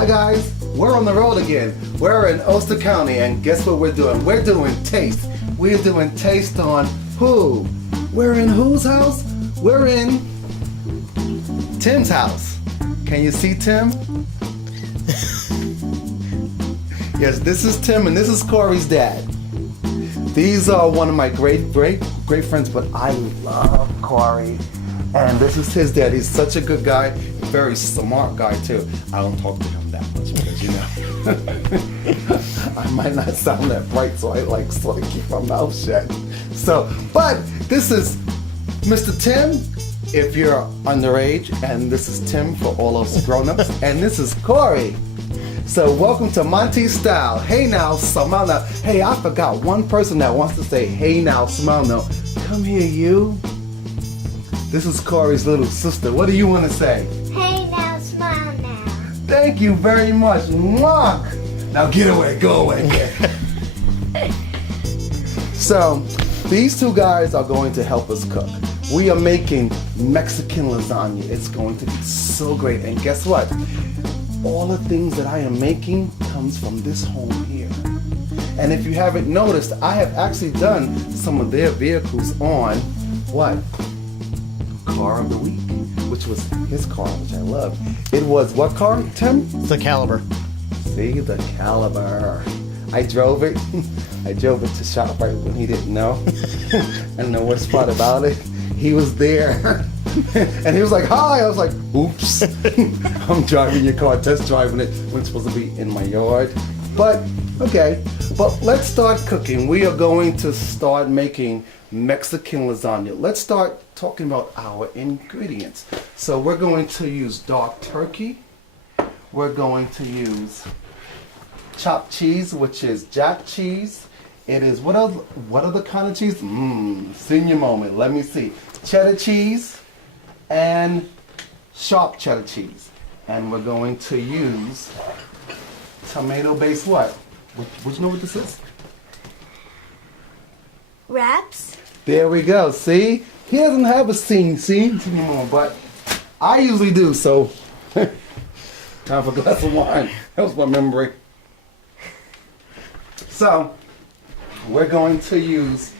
Hi guys, we're on the road again. We're in Ulster County and guess what we're doing? We're doing taste. We're doing taste on who? We're in whose house? We're in Tim's house. Can you see Tim? Yes, this is Tim and this is Corey's dad. These are one of my great friends, but I love Corey. And this is his dad. He's such a good guy, very smart guy too. I don't talk to him that much because I might not sound that bright, so I like sort of keep my mouth shut. So, but this is Mr. Tim if you're underage, and this is Tim for all those grown-ups, and this is Corey. So welcome to Montey Style. Hey now, smile now. Hey, I forgot one person that wants to say hey now, smile now. Come here, you. This is Corey's little sister. What do you want to say? Hey now, smile now. Thank you very much. Mwah. Now get away, go away. So, these two guys are going to help us cook. We are making Mexican lasagna. It's going to be so great. And guess what? All the things that I am making comes from this home here. And if you haven't noticed, I have actually done some of their vehicles on what? Car of the week, which was his car, which I love. It was what car, Tim? The Caliber. See, the Caliber. I drove it. I drove it to ShopRite when he didn't know. And the worst part about it, he was there. And he was like, hi. I was like, oops. I'm driving your car, test driving it when it's supposed to be in my yard. But, okay. But let's start cooking. We are going to start making Mexican lasagna. Let's start talking about our ingredients. So we're going to use dark turkey. We're going to use chopped cheese, which is jack cheese. It is, what other kind of cheese? Senior moment, let me see. Cheddar cheese and sharp cheddar cheese. And we're going to use tomato-based what? Would you know what this is? Wraps? There we go, see? He doesn't have a scene anymore, but I usually do, so time for a glass of wine. That was my memory. So, we're going to use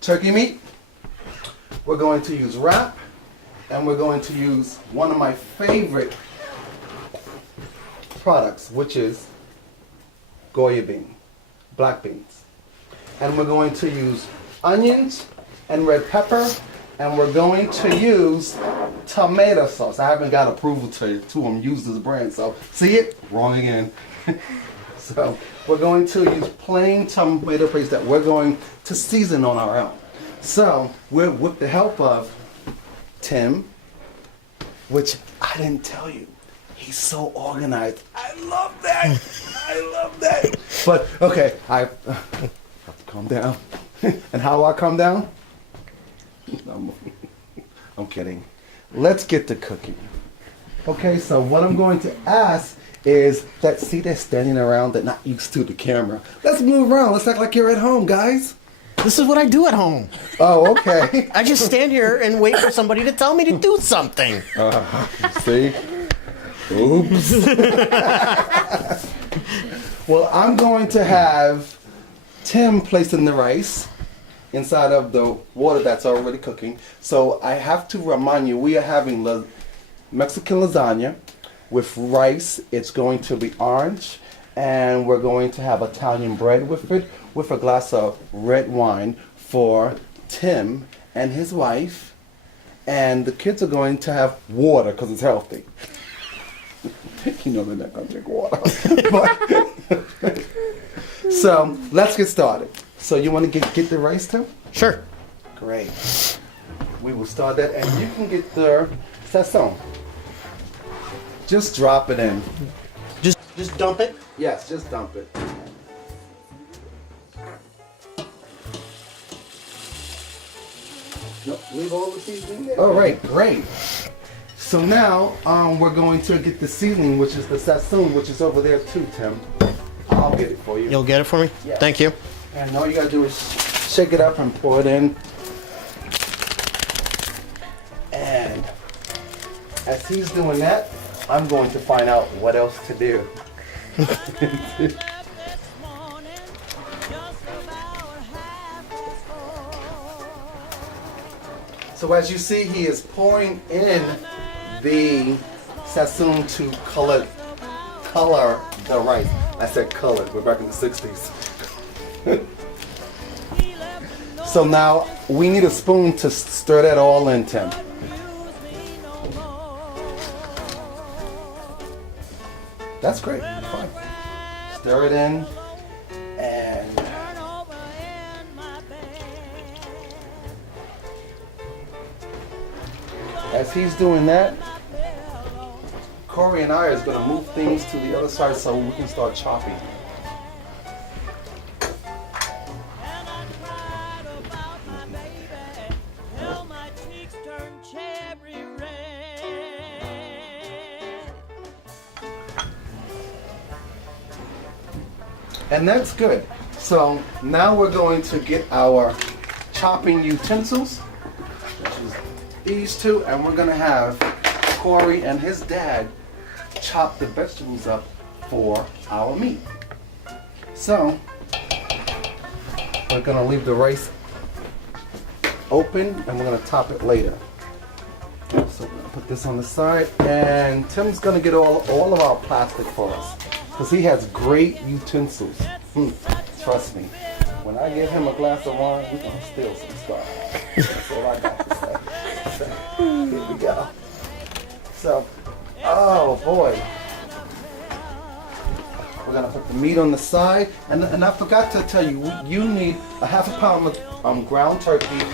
turkey meat, we're going to use wrap, and we're going to use one of my favorite products, which is Goya bean, black beans. And we're going to use onions and red pepper, and we're going to use tomato sauce. I haven't got approval to use this brand, so see it? Wrong again. So we're going to use plain tomato paste that we're going to season on our own. So we're with the help of Tim, which I didn't tell you. He's so organized. I love that. I love that. But okay, I have to calm down. And how do I calm down? I'm kidding. Let's get to cooking. Okay, so what I'm going to ask is that, see, they're standing around, they're not used to the camera. Let's move around. Let's act like you're at home, guys. This is what I do at home. Oh, okay. I just stand here and wait for somebody to tell me to do something. See? Oops. Well, I'm going to have Tim placing the rice inside of the water that's already cooking. So I have to remind you, we are having Mexican lasagna with rice. It's going to be orange, and we're going to have Italian bread with it, with a glass of red wine for Tim and his wife, and the kids are going to have water because it's healthy. You know they're not going to drink water. But, so let's get started. So you want to get the rice, Tim? Sure. Great. We will start that, and you can get the sazon. Just drop it in. Just dump it? Yes, just dump it. Nope, leave all the seasoning there. All right, great. So now we're going to get the seasoning, which is the sazon, which is over there too, Tim. I'll get it for you. You'll get it for me? Yeah. Thank you. And all you gotta do is shake it up and pour it in. And as he's doing that, I'm going to find out what else to do. So as you see, he is pouring in the sassoon to color the rice. I said color, we're back in the 60s. So now we need a spoon to stir that all in, Tim. That's great, fine. Stir it in, and as he's doing that, Corey and I is going to move things to the other side so we can start chopping. And that's good. So now we're going to get our chopping utensils, which is these two, and we're going to have Corey and his dad chop the vegetables up for our meat. So we're going to leave the rice open and we're going to top it later. So we're going to put this on the side, and Tim's going to get all of our plastic for us, because he has great utensils. Trust me, when I give him a glass of wine, we're going to steal some stuff. That's all I got to say. Here we go. So, oh boy. We're going to put the meat on the side. And I forgot to tell you, you need a half a pound of ground turkey,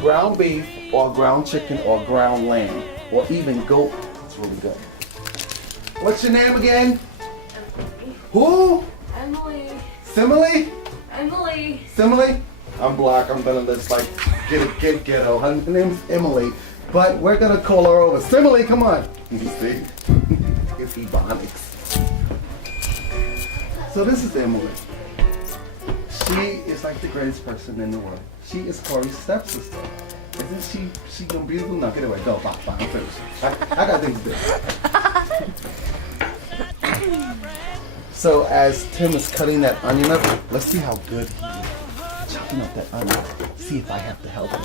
ground beef, or ground chicken, or ground lamb, or even goat. It's really good. What's your name again? Who? Emily. Simile? Emily. Simile? I'm black. I'm gonna just like get ghetto. Her name's Emily, but we're gonna call her over. Simile, come on. You see? It's Ebonics. So this is Emily. She is like the greatest person in the world. She is Corey's stepsister. Isn't she beautiful? No, get away. Go. Bye. I'm finished. I got things to do. So as Tim is cutting that onion up, let's see how good he is chopping up that onion. See if I have to help him.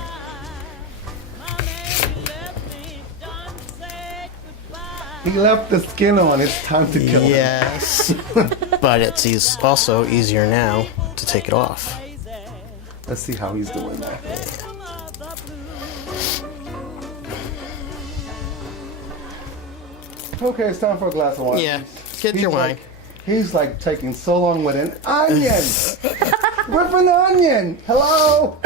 He left the skin on. It's time to kill him. Yes. But it's also easier now to take it off. Let's see how he's doing that. Okay, it's time for a glass of wine. Yeah, get your wine. He's like taking so long with an onion. With an onion. Hello.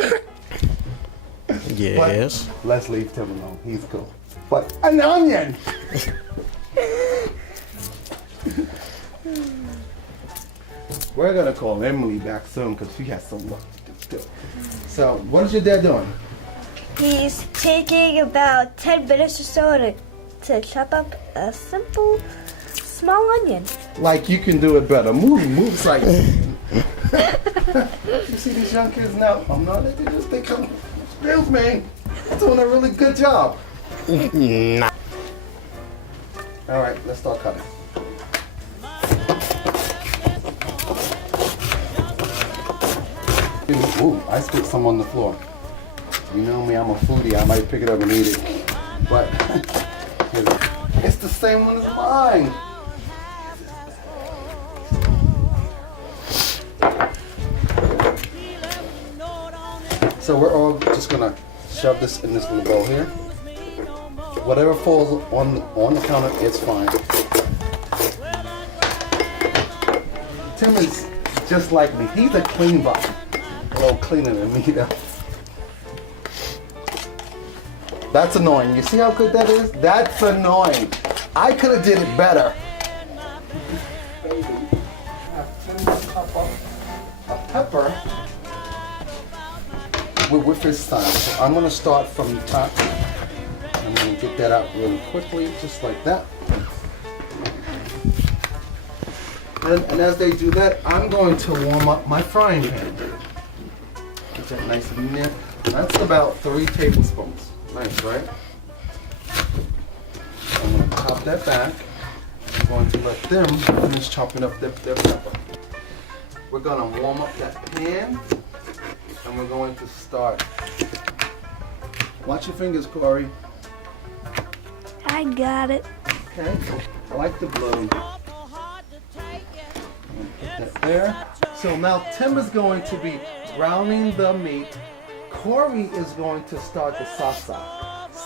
Yes. But let's leave Tim alone. He's cool. But an onion. We're gonna call Emily back soon because she has some work to do still. So, what is your dad doing? He's taking about 10 minutes or so to chop up a simple small onion. Like you can do it better. Move like. You see these young kids now? I'm not. They just think I'm. Excuse me. Doing a really good job. Nah. All right, let's start cutting. Ooh, I spit some on the floor. You know me, I'm a foodie. I might pick it up and eat it. But it's the same one as mine. So we're all just gonna shove this in this little bowl here. Whatever falls on the counter is fine. Tim is just like me. He's a clean bot. A little cleaner than me though. That's annoying. You see how good that is? That's annoying. I could have did it better. Baby, a pepper with his son. So I'm gonna start from the top. I'm gonna get that out really quickly, just like that. And as they do that, I'm going to warm up my frying pan. Get that nice and neat. That's about 3 tablespoons. Nice, right? I'm gonna top off that back. I'm going to let them finish chopping up their pepper. We're gonna warm up that pan, and we're going to start. Watch your fingers, Corey. I got it. Okay, I like the blue. Put that there. So now Tim is going to be browning the meat. Corey is going to start the salsa.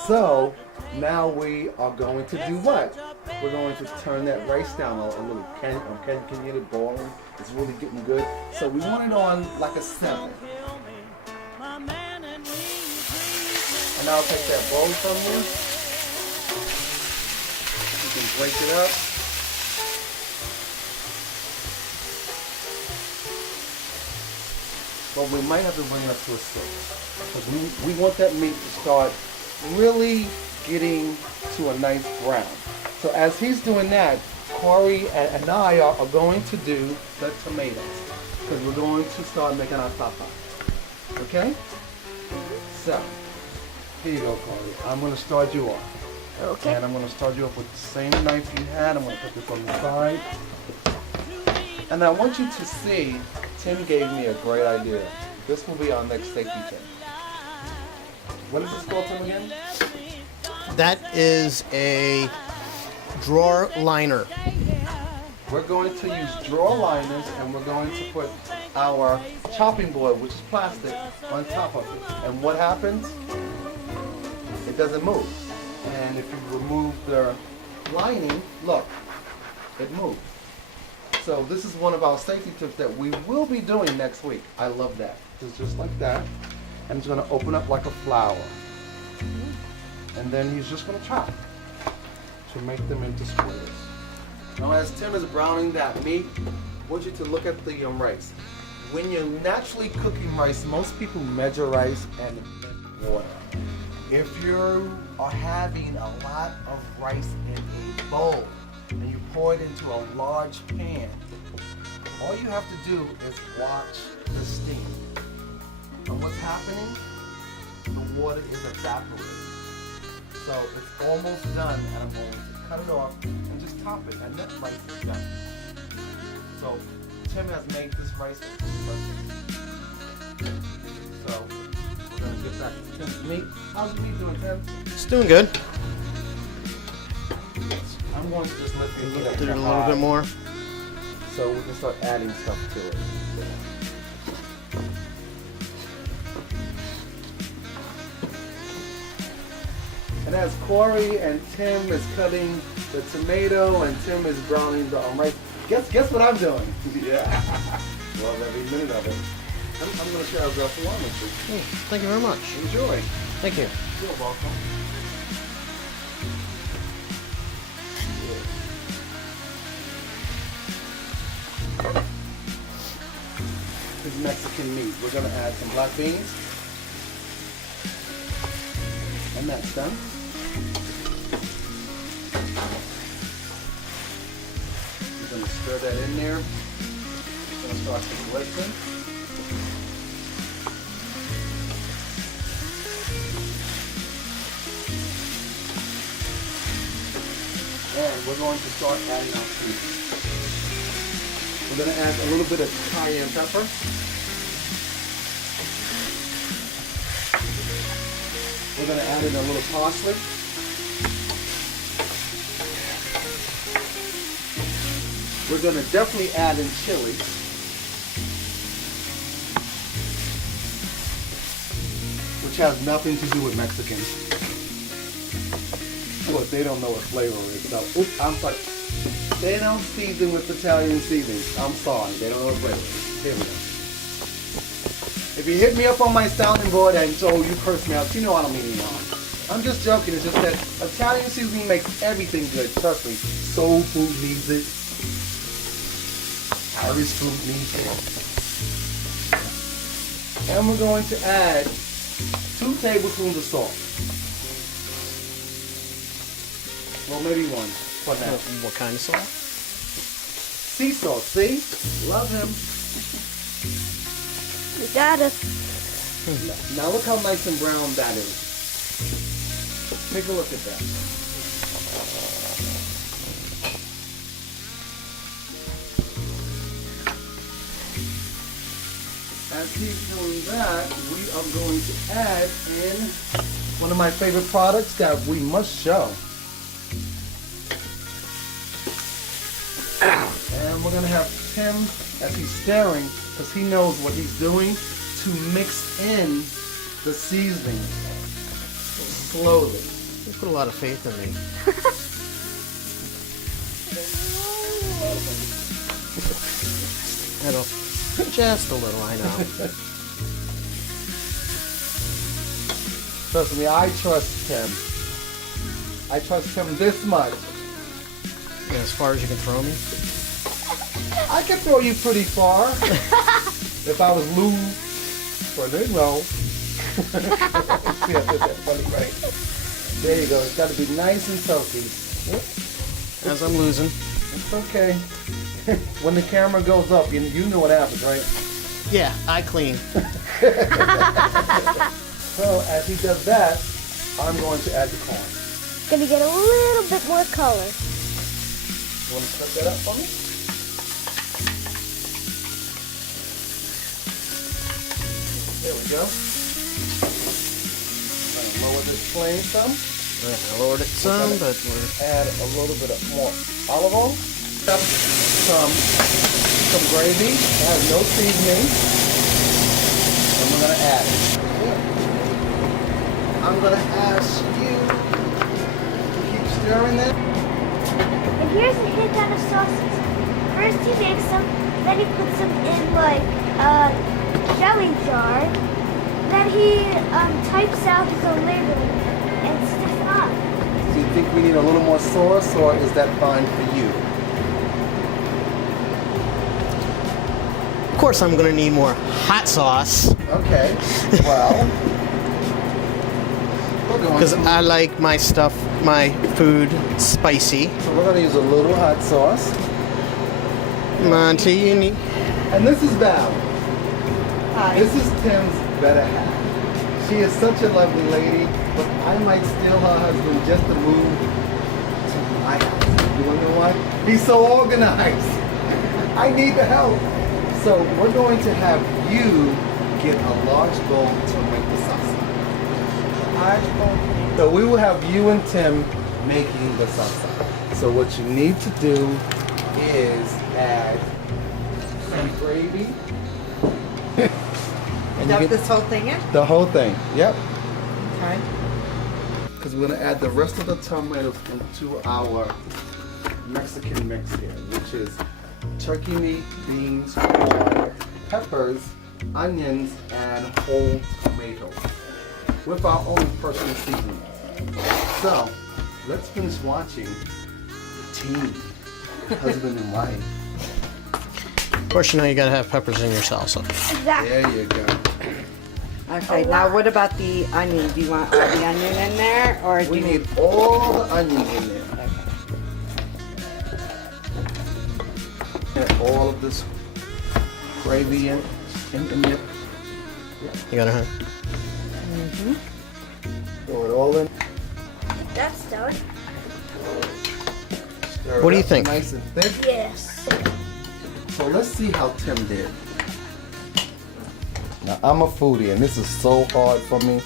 So now we are going to do what? We're going to turn that rice down a little. Can you get it boiling? It's really getting good. So we want it on like a 7. And now I'll take that bowl from you. You can break it up. But we might have to bring it up to a 6. Because we want that meat to start really getting to a nice brown. So as he's doing that, Corey and I are going to do the tomatoes. Because we're going to start making our papa. Okay? So, here you go, Corey. I'm going to start you off. Okay. And I'm going to start you off with the same knife you had. I'm going to put this on the side. And I want you to see, Tim gave me a great idea. This will be our next safety tip. What is this called, Tim, again? That is a drawer liner. We're going to use drawer liners, and we're going to put our chopping board, which is plastic, on top of it. And what happens? It doesn't move. And if you remove the lining, look, it moves. So this is one of our safety tips that we will be doing next week. I love that. It's just like that. And it's going to open up like a flower. And then he's just going to chop to make them into squares. Now as Tim is browning that meat, I want you to look at the rice. When you're naturally cooking rice, most people measure rice and water. If you are having a lot of rice in a bowl and you pour it into a large pan, all you have to do is watch the steam. And what's happening? The water is evaporating. So it's almost done, and I'm going to cut it off and just top it, and that rice is done. So Tim has made this rice perfect. So we're going to get back to Tim's meat. How's the meat doing, Tim? It's doing good. I'm going to just let the heat up Did it a to little high bit more. so we can start adding stuff to it. And as Corey and Tim is cutting the tomato and Tim is browning the rice, guess what I'm doing? Yeah, love every minute of it. I'm going to share a glass of wine with you. Thank you very much. Enjoy. Thank you. You're welcome. This is Mexican meat. We're going to add some black beans. And that's done. We're going to stir that in there. It's going to start to glisten. And we're going to start adding our seasoning. We're going to add a little bit of cayenne pepper. We're going to add in a little parsley. We're going to definitely add in chili. Which has nothing to do with Mexicans. Well, they don't know what flavor is. So, oops, I'm sorry. They don't season with Italian seasoning. I'm sorry. They don't know what flavor is. Here we go. If you hit me up on my sounding board and so you curse me out, you know I don't mean any harm. I'm just joking. It's just that Italian seasoning makes everything good. Trust me. Soul food needs it. Irish food needs it. And we're going to add 2 tablespoons of salt. Well, maybe 1. For now. What kind of salt? Sea salt, see? Love him. You got it. Now look how nice and brown that is. Take a look at that. as he's doing that, we are going to add in one of my favorite products that we must show. And we're going to have Tim, as he's stirring, because he knows what he's doing, to mix in the seasoning slowly. You put a lot of faith in me. That'll just a little, I know. Trust me, I trust Tim. I trust him this much. Yeah, as far as you can throw me. I can throw you pretty far. If I was loose for the roll. See, I did that funny, right? There you go. It's got to be nice and soaky. As I'm losing. It's okay. When the camera goes up, you know what happens, right? Yeah, I clean. So as he does that, I'm going to add the corn. Gonna get a little bit more color. You want to cut that up for me? There we go. I'm going to lower this flame some. I lowered it some, but we're... Add a little bit of more olive oil. Some gravy. It has no seasoning. And we're going to add it. I'm going to ask you to keep stirring that. And here's a hint on the sauces. First he makes them, then he puts them in like a jelly jar. Then he types out the label and sticks it on. Do you think we need a little more sauce, or is that fine for you? Of course I'm going to need more hot sauce. Okay, well, we're going Because to. I like my stuff, my food, spicy. So we're going to use a little hot sauce. Monty, you need... And this is Val. Hi. This is Tim's better half. She is such a lovely lady, but I might steal her husband just to move to my house. You wonder why? He's so organized. I need the help. So we're going to have you get a large bowl to make the salsa. Large bowl. So we will have you and Tim making the salsa. So what you need to do is add some gravy. And you Dump get this whole thing in? the whole thing. Yep. Okay. Because we're going to add the rest of the tomatoes into our Mexican mix here, which is turkey meat, beans, corn, peppers, onions, and whole tomatoes with our own personal seasoning. So, let's finish watching Team Husband and Wife. Of course, you know you got to have peppers in your salsa. Exactly. There you go. Okay, now what about the onion? Do you want all the onion in there, or do We you need all the onions in there. And all of this gravy in there. You got it, huh? Throw it all in. That's done. Stir What do it you up think? Nice and thick. Yes. So let's see how Tim did. Now I'm a foodie and this is so hard for me.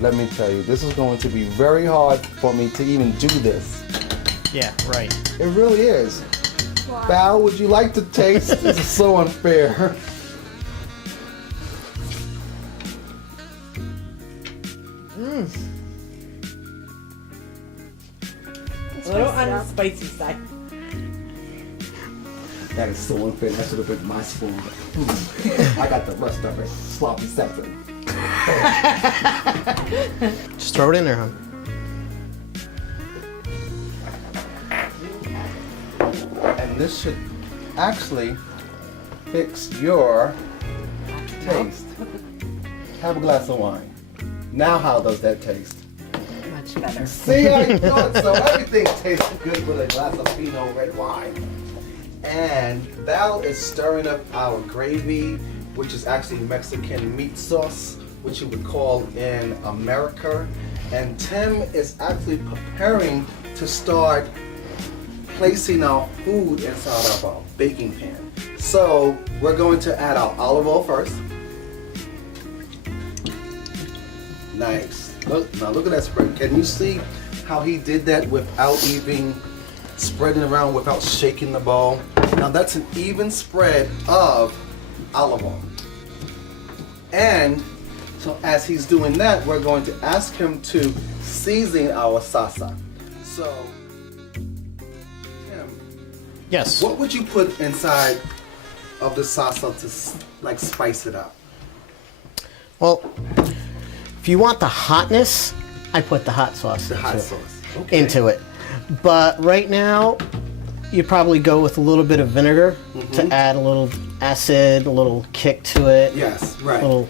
Let me tell you, this is going to be very hard for me to even do this. Yeah, right. It really is. Why? Val, would you like to taste? This is so unfair. a little on the spicy side? That is so unfair. That should have been my spoon. I got the rest of it. Sloppy separate. Just throw it in there, huh? And this should actually fix your taste. Have a glass of wine. Now how does that taste? Much better. See, I thought so. Everything tastes good with a glass of Pinot red wine. And Val is stirring up our gravy, which is actually Mexican meat sauce, which you would call in America. And Tim is actually preparing to start placing our food inside of our baking pan. So we're going to add our olive oil first. Nice. Look, now look at that spread. Can you see how he did that without even spreading around, without shaking the ball? Now that's an even spread of olive oil. And so as he's doing that, we're going to ask him to season our salsa. So, Tim, Yes. what would you put inside of the salsa to like spice it up? Well, if you want the hotness, I put the hot sauce The into hot it. sauce. Okay. Into it. But right now, you probably go with a little bit of vinegar to add a little acid, a little kick to it. Yes, right. Little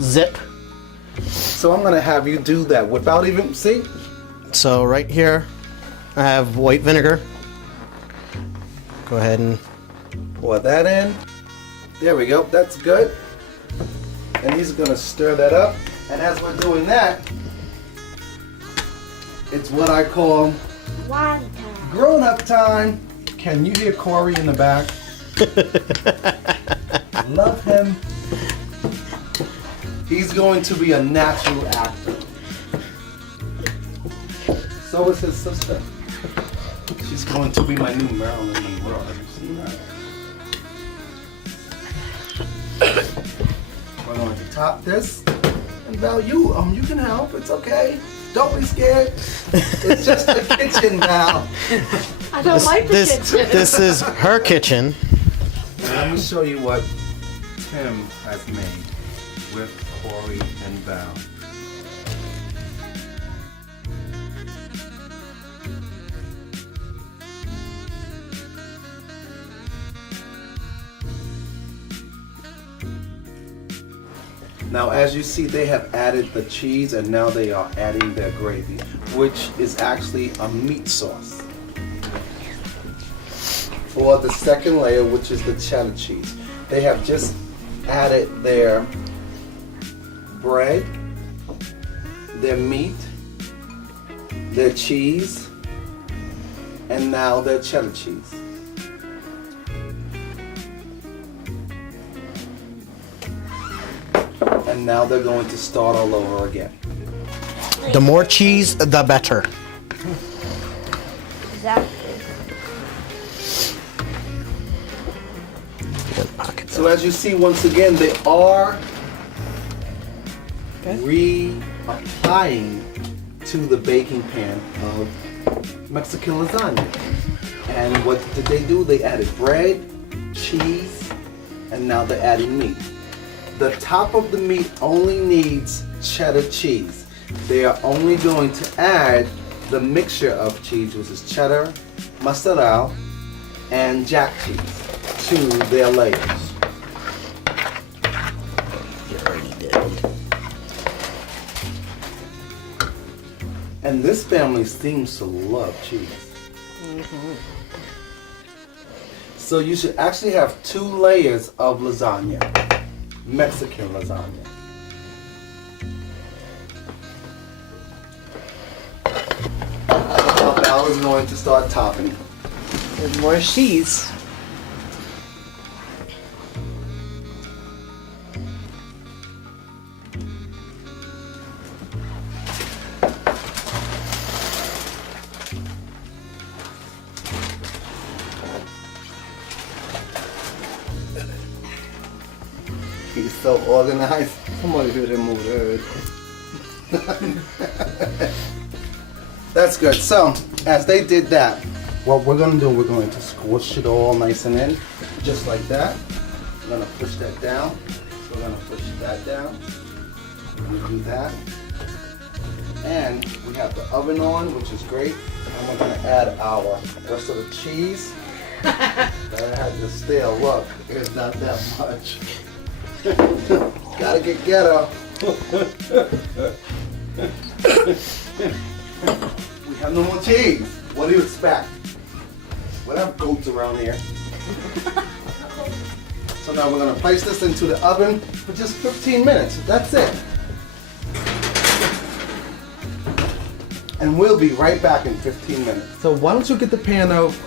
zip. So I'm gonna have you do that without even see. So right here, I have white vinegar. Go ahead and Pour that in. There we go. That's good. And he's gonna stir that up. And as we're doing that, it's what I call One time. grown-up time. Can you hear Corey in the back? Love him. He's going to be a natural actor. So is his sister. She's going to be my new Marilyn Monroe. Have you seen that? We're going to top this. And Val, you can help. It's okay. Don't be scared. It's just the kitchen, Val. I don't like the kitchen. This is her kitchen. Let me show you what Tim has made with Corey and Val. Now, as you see, they have added the cheese and now they are adding their gravy, which is actually a meat sauce. For the second layer, which is the cheddar cheese, they have just added their bread, their meat, their cheese, and now their cheddar cheese. And now they're going to start all over again. The more cheese, the better. Exactly. So as you see, once again, they are reapplying to the baking pan of Mexican lasagna. And what did they do? They added bread, cheese, and now they're adding meat. The top of the meat only needs cheddar cheese. They are only going to add the mixture of cheese, which is cheddar, mozzarella, and jack cheese, to their layers. You already did. And this family seems to love cheese. So you should actually have 2 layers of lasagna. Mexican lasagna. Now Val is going to start topping. With more cheese. He's so organized. Somebody should remove it. That's good. So, as they did that, what we're going to do, we're going to squish it all nice and in, just like that. We're going to push that down. We're going to push that down. We're going to do that. And we have the oven on, which is great. And we're going to add our rest of the cheese. That I had to still look. It's not that much. Gotta get ghetto. We have no more cheese. What do you expect? We don't have goats around here. So now we're gonna place this into the oven for just 15 minutes. That's it. And we'll be right back in 15 minutes. So why don't you get the pan of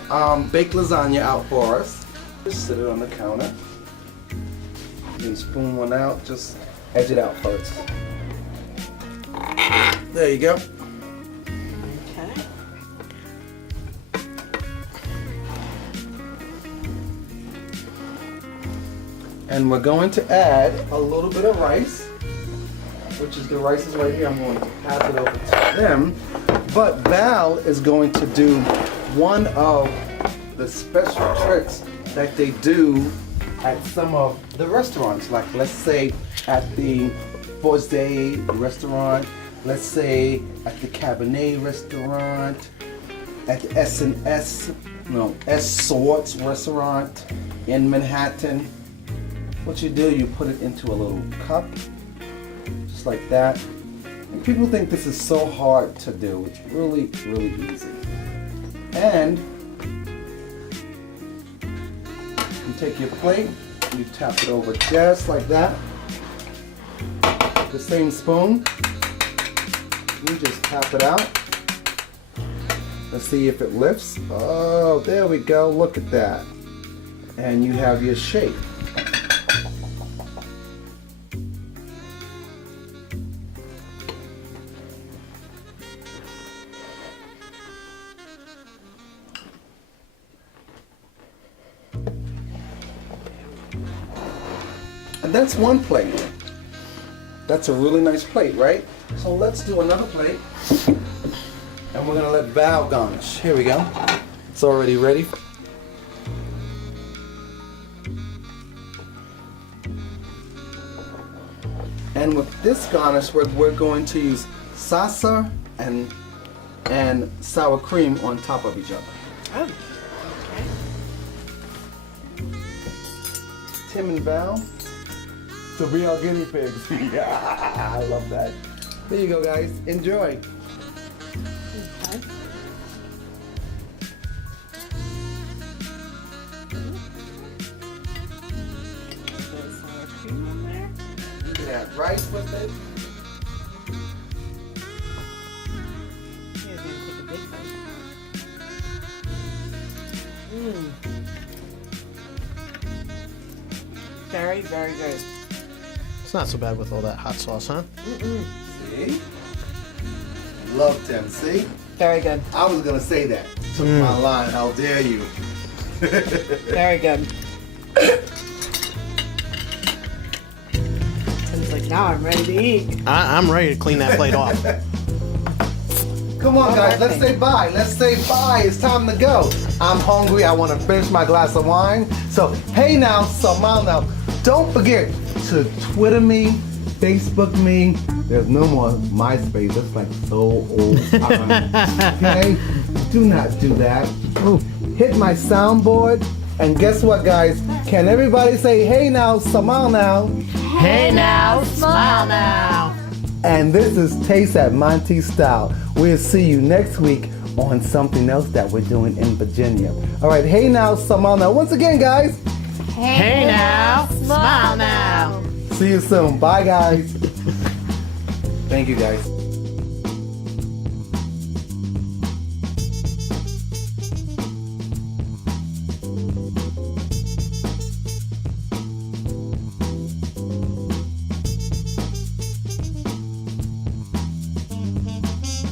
baked lasagna out for us? Just sit it on the counter. You can spoon one out, just edge it out first. There you go. Okay. And we're going to add a little bit of rice, which is the rice is right here. I'm going to pass it over to them. But Val is going to do one of the special tricks that they do at some of the restaurants. Like let's say at the Bosé restaurant, let's say at the Cabernet restaurant, at the S&S, no, S Swords restaurant in Manhattan. What you do, you put it into a little cup, just like that. And people think this is so hard to do. It's really, really easy. And you take your plate, you tap it over just like that. The same spoon, you just tap it out. Let's see if it lifts. Oh, there we go. Look at that. And you have your shape. And that's one plate. That's a really nice plate, right? So let's do another plate. And we're gonna let Val garnish. Here we go. It's already ready. And with this garnish, we're going to use salsa and sour cream on top of each other. Oh, okay. Tim and Val, the real guinea pigs. Yeah, I love that. There you go, guys. Enjoy. Okay. There's sour cream in there. You can add rice with it. Here, I'm gonna take a big bite. Very, very good. It's not so bad with all that hot sauce, huh? See? Love Tim, see? Very good. I was gonna say that. Took my line, how dare you? Very good. Tim's like, now I'm ready to eat. I'm ready to clean that plate off. Come on, guys, let's say bye. Let's say bye. It's time to go. I'm hungry. I want to finish my glass of wine. So, hey now, smile now. Don't forget to Twitter me, Facebook me. There's no more MySpace. That's like so old. Okay? Do not do that. Hit my soundboard. And guess what, guys? Can everybody say, hey now, smile now? Hey now, smile now. And this is Taste at Montey Style. We'll see you next week on something else that we're doing in Virginia. All right, hey now, smile now. Once again, guys. Hey now, smile now. See you soon. Bye, guys. Thank you, guys.